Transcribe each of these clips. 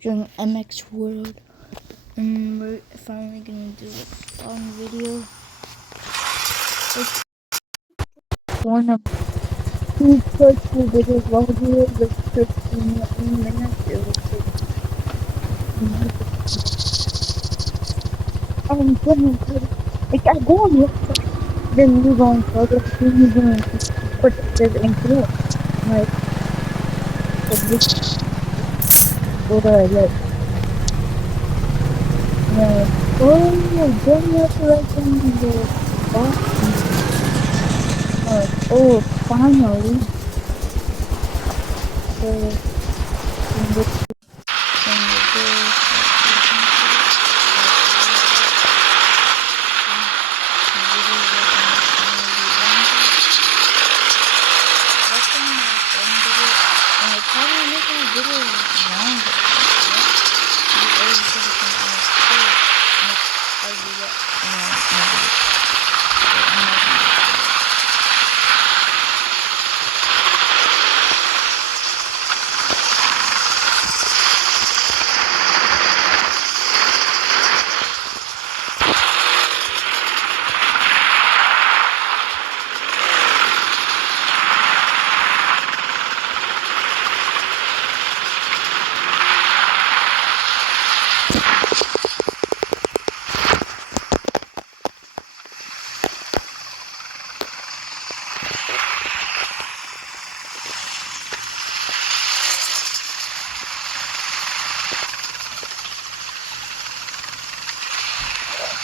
during MX World. And we're finally gonna do a long video. It's one of two personal videos while here with 15 minutes. It will take like I go on WhatsApp, then you go on further, then you go on put this into it. Like this order like oh then you have to write down the box. Oh finally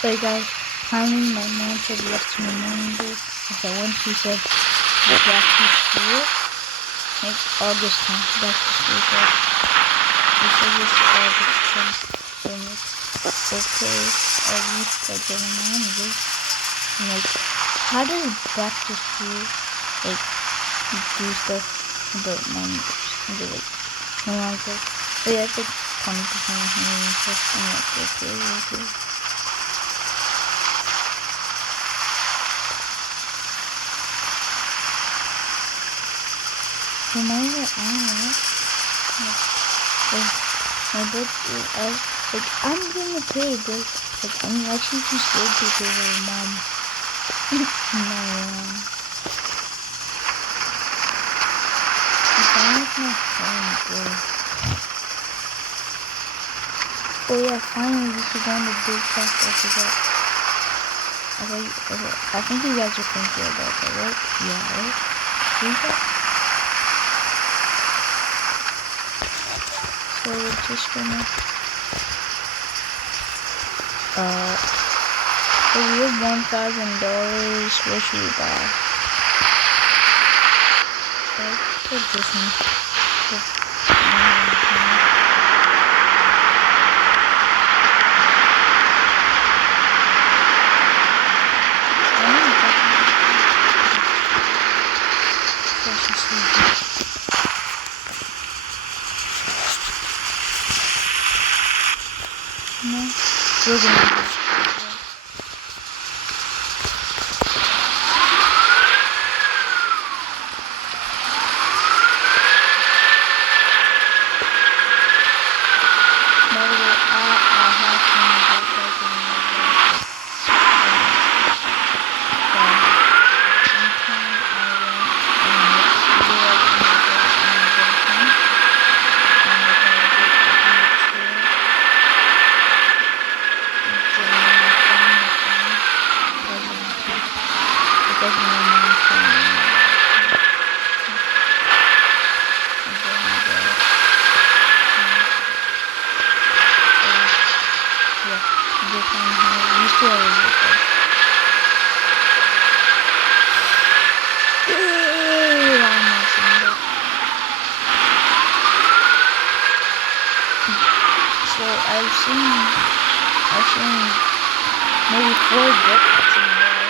But guys, finally my mom said yes to my manager. So once she said back to school, like August time, back to school. So she said yes to August time. And it's okay. I reschedule my manager. And like, how does back to school like do stuff about managers? And they're like, my mom's like, oh yeah, it's like 20% of me and stuff. I'm like, okay. Reminder, I don't know. My birthday, I'm gonna pay, but like I'm actually too scared to pay my mom. My my phone, bro. Oh yeah, finally we could go on the big fest. I forgot. I think you guys are thinking about that, right? Yeah, right? So we're just gonna so we have $1,000. What should we buy? Put this one. No, we're gonna I've seen maybe 4 jackpots in a row.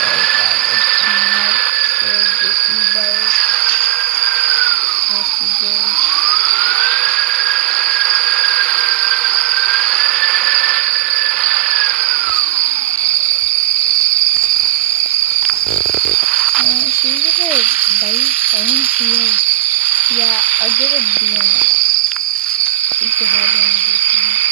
Oh god, it's not so good by it. Has to go. So we get a bike. I want to see Yeah, I'll give it B on it. It's a hard one to do.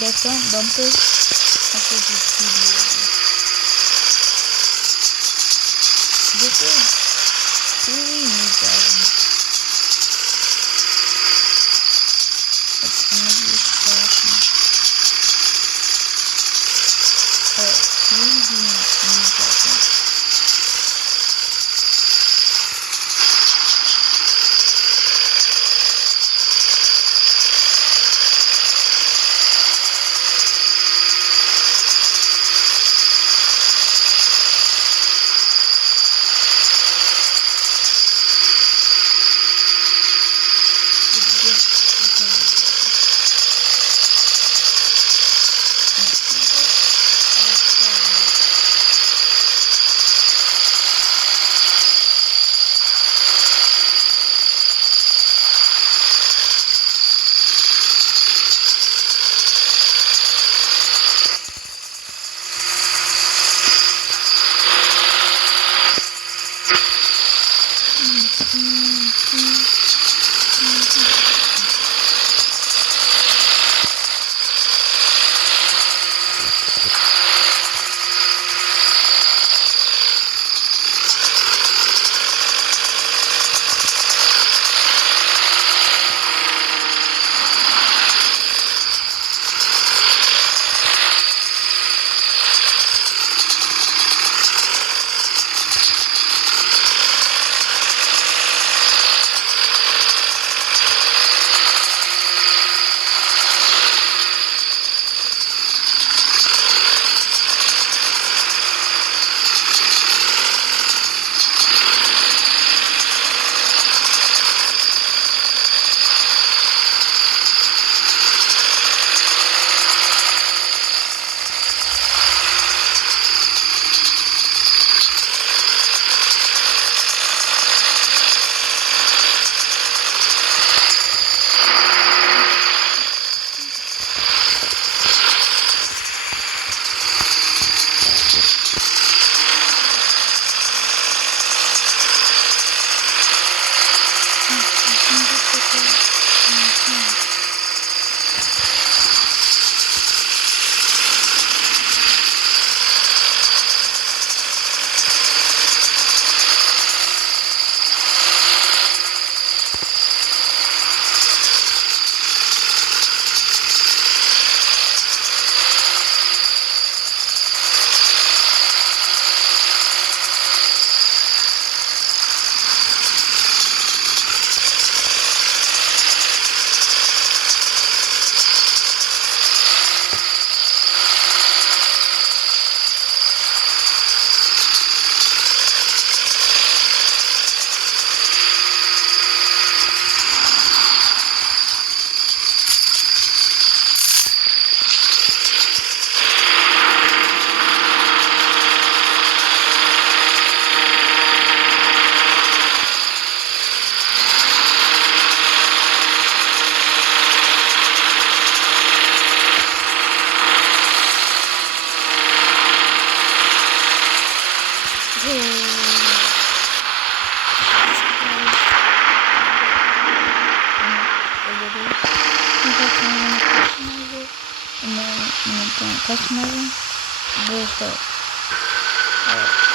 The front bumper has like a studio. This is truly new driving. It's another crashing. Truly new driving. Kaçmadım. Burası. Evet.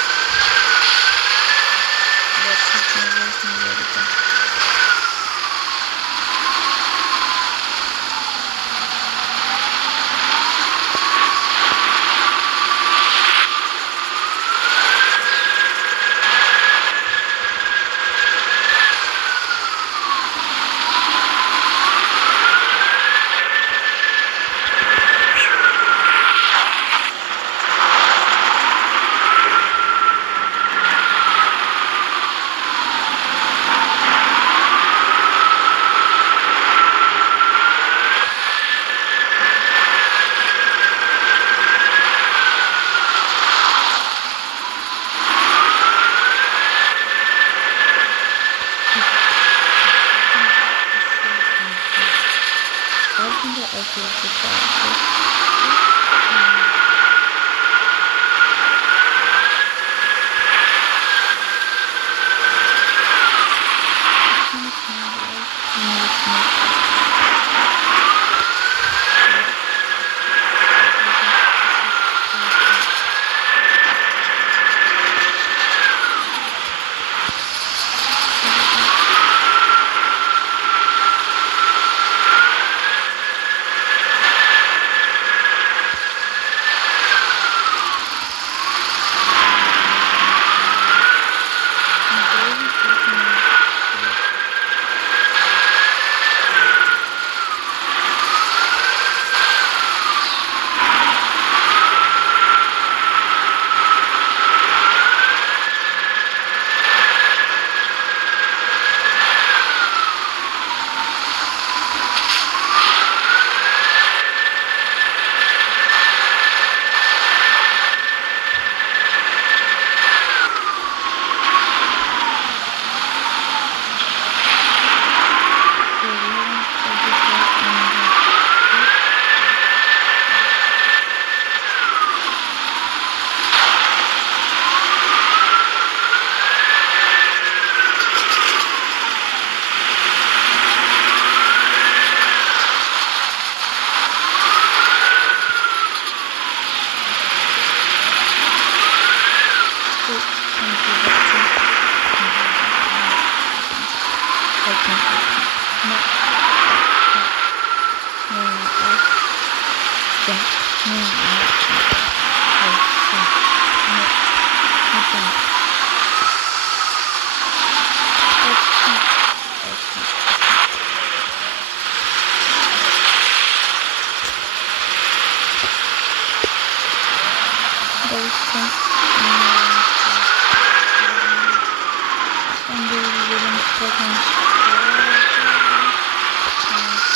Altında arkadaşlar.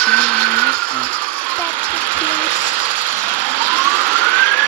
Sen de